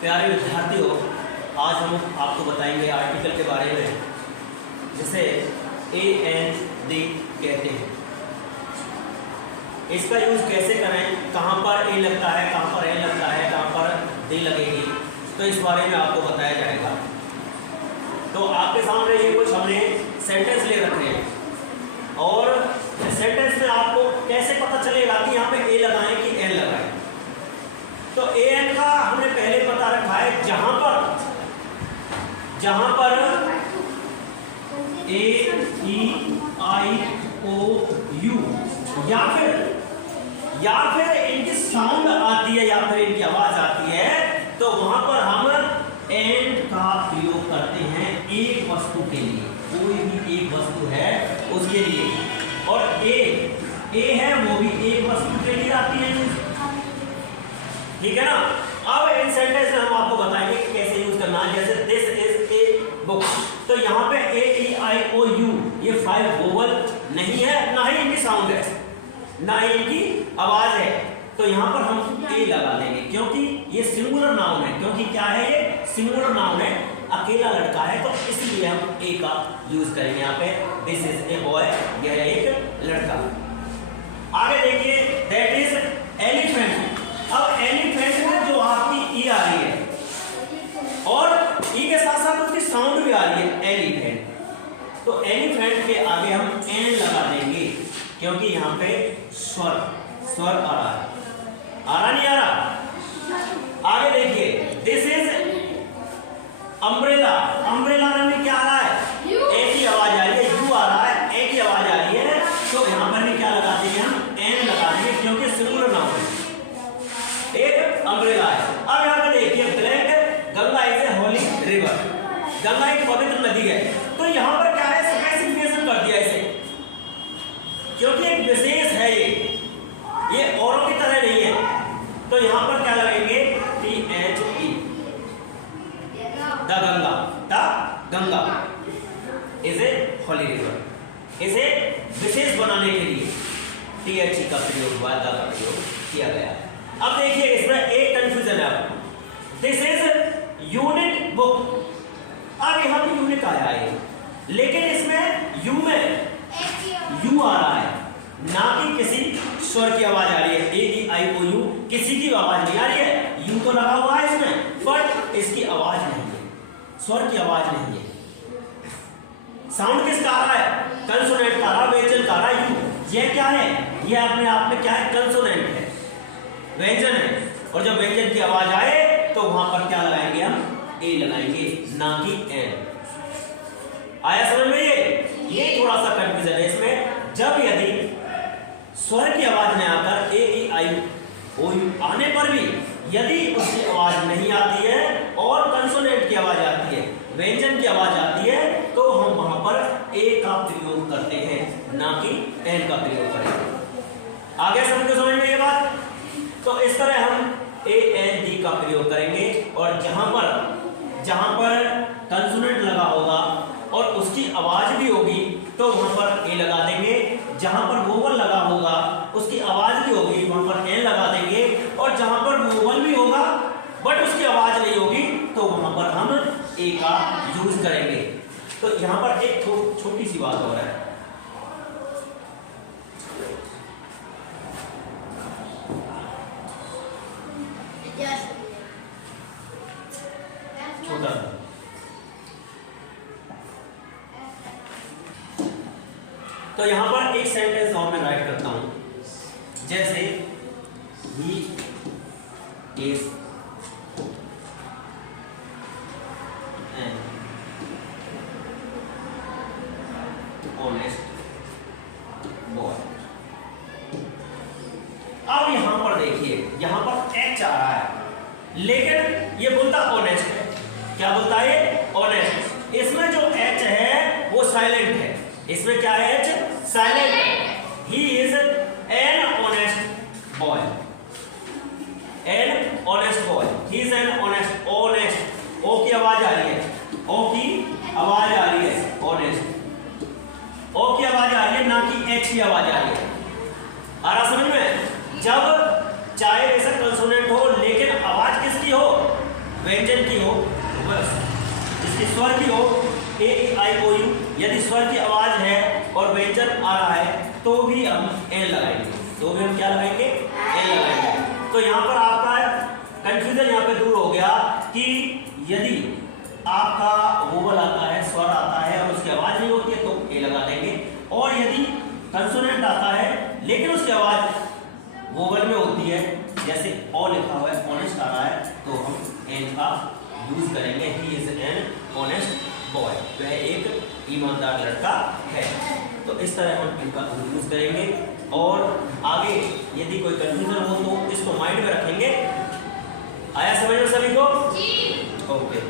प्यारे विद्यार्थियों, आज हम आपको बताएंगे आर्टिकल के बारे में जिसे AND कहते हैं। इसका यूज कैसे करें, कहाँ पर ए लगता है, कहाँ पर एन लगता है, कहाँ पर डी लगेगी, तो इस बारे में आपको बताया जाएगा। तो आपके सामने ये कुछ हमने सेंटेंस ले रखे हैं और सेंटेंस में आपको कैसे पता चलेगा कि यहाँ पे ए लगाएं कि एन लगाएं। तो एन का हमने पहले पता रखा है जहां पर A-E-I-O-U या फिर इनकी साउंड आती है या फिर इनकी आवाज आती है, तो वहां पर हम एंड का प्रयोग करते हैं एक वस्तु के लिए, कोई भी एक वस्तु है उसके लिए। और ए है वो भी एक वस्तु के लिए आती है, ठीक है ना। अब इन सेंटेंस में हम आपको बताएंगे कि कैसे यूज करना है। जैसे दिस इज ए बुक, तो यहाँ पे A-E-I-O-U ये 5 वोवल नहीं है, ना ही इनकी साउंड है, ना ही इनकी आवाज है, तो यहाँ पर हम ए लगा देंगे क्योंकि ये सिंगुलर नाउन है। क्योंकि क्या है, ये सिंगुलर नाउन है, अकेला लड़का है, तो इसलिए हम ए का यूज करेंगे यहाँ पे। दिस इज ए बॉय, यह एक लड़का। आगे देखिए, दैट इज एलिफेंट। अब एलिफेंट में जो आपकी ई आ रही है और ई के साथ साथ उसकी साउंड भी आ रही है, एलिफेंट, तो एलिफेंट के आगे हम एन लगा देंगे क्योंकि यहाँ पे स्वर आ रहा है। आ रहा नहीं आ रहा? आगे देखिए, दिस इज अम्ब्रेला। अम्ब्रेला में क्या आ रहा है, ए की आवाज आ रही है, यू आ रहा है, ए की आवाज आ रही है, तो यहाँ पर भी क्या लगा देंगे हम, एन लगा देंगे क्योंकि सिंगुलर नाउन है, एक अम्ब्रेला है। अब यहाँ पे देखिए, black Ganga is a Holi river, Ganga एक पवित्र नदी है, तो यहाँ पर क्या है, स्पेसिफिकेशन कर दिया इसे क्योंकि एक विशेष है, ये औरों की तरह नहीं है, तो यहाँ पर क्या लगेंगे, THE, the Ganga is a Holi river. इसे विशेष बनाने के लिए THE का प्रयोग हुआ, द का प्रयोग किया गया। अब देखिए, इसमें एक कंफ्यूजन है, दिस इज यूनिट बुक। अब यहाँ पे यूनिट आया है, लेकिन इसमें यू में यू आ रहा है, ना कि किसी स्वर की आवाज आ रही है। A-E-I-O-U किसी की आवाज नहीं आ रही है, यू तो लगा हुआ है इसमें, बट इसकी आवाज नहीं है, स्वर की आवाज नहीं है। साउंड किसका आ रहा है, कंसोनेंट का आ रहा है, व्यंजन का आ रहा है, यू। ये क्या है, ये अपने आप में क्या है, कंसोनेंट है, व्यंजन है, और जब व्यंजन की आवाज आए तो वहां पर क्या लगाएंगे, हम ए लगाएंगे, ना कि एन। आया समझ में? ये थोड़ा सा कंफ्यूजन है इसमें। जब यदि स्वर की आवाज में आकर A-E-I-O-U आने पर भी यदि उसकी आवाज नहीं आती है और कंसोनेंट की आवाज आती है, व्यंजन की आवाज आती है, तो हम वहां पर ए का प्रयोग करते हैं, ना कि एन का प्रयोग करेंगे। आगे समझ में ये बात? तो इस तरह हम A-N-D का प्रयोग करेंगे, और जहां पर कंसोनेंट लगा होगा और उसकी आवाज भी होगी तो वहां पर ए लगा देंगे, जहां पर वोवल लगा होगा उसकी आवाज भी होगी वहां पर एन लगा देंगे, और जहां पर वोवल भी होगा बट उसकी आवाज नहीं होगी तो वहां पर हम ए का यूज करेंगे। तो यहां पर एक छोटी सी बात हो रहा है, छोटा तो यहां पर एक सेंटेंस और मैं राइट करता हूं, जैसे ही इज एन ऑनेस्ट बॉय। अब यहां पर देखिए, यहां पर एच आ रहा है, लेकिन ये बोलता ऑनेस्ट है। क्या बोलता है, ऑनेस्ट। इसमें जो एच है वो साइलेंट है, इसमें क्या है, एच साइलेंट है। He is an honest boy, an honest boy, he is an honest. Honest, O की आवाज आ रही है, ओ की आवाज आ रही है, ऑनेस्ट, ओ की आवाज आ रही है, ना कि एच की आवाज आ रही है। आ रहा समझ में? जब चाहे बेशक कंसोनेंट हो लेकिन आवाज किसकी हो, OU। यदि स्वर की आवाज है और व्यंजन आ रहा है तो भी हम एन लगाएंगे, तो भी हम क्या लगाएंगे, एन लगाएंगे। तो यहाँ पर आपका कंफ्यूजन यहाँ पे दूर हो गया कि यदि आपका वोवल आता है, स्वर आता है और उसकी आवाज नहीं होती है तो ए लगा देंगे, और यदि कंसोनेंट आता है लेकिन उसकी आवाज वोवल में होती है, जैसे ओ लिखा हुआ है, ऑनेस्ट आ रहा है, तो हम एन का यूज करेंगे। ही इज एन ऑनेस्ट बॉय, वह एक ईमानदार लड़का है। तो इस तरह हम इनका यूज करेंगे, और आगे यदि कोई कंफ्यूजन हो तो इसको माइंड में रखेंगे। आया समझ में सभी को? जी। ओके।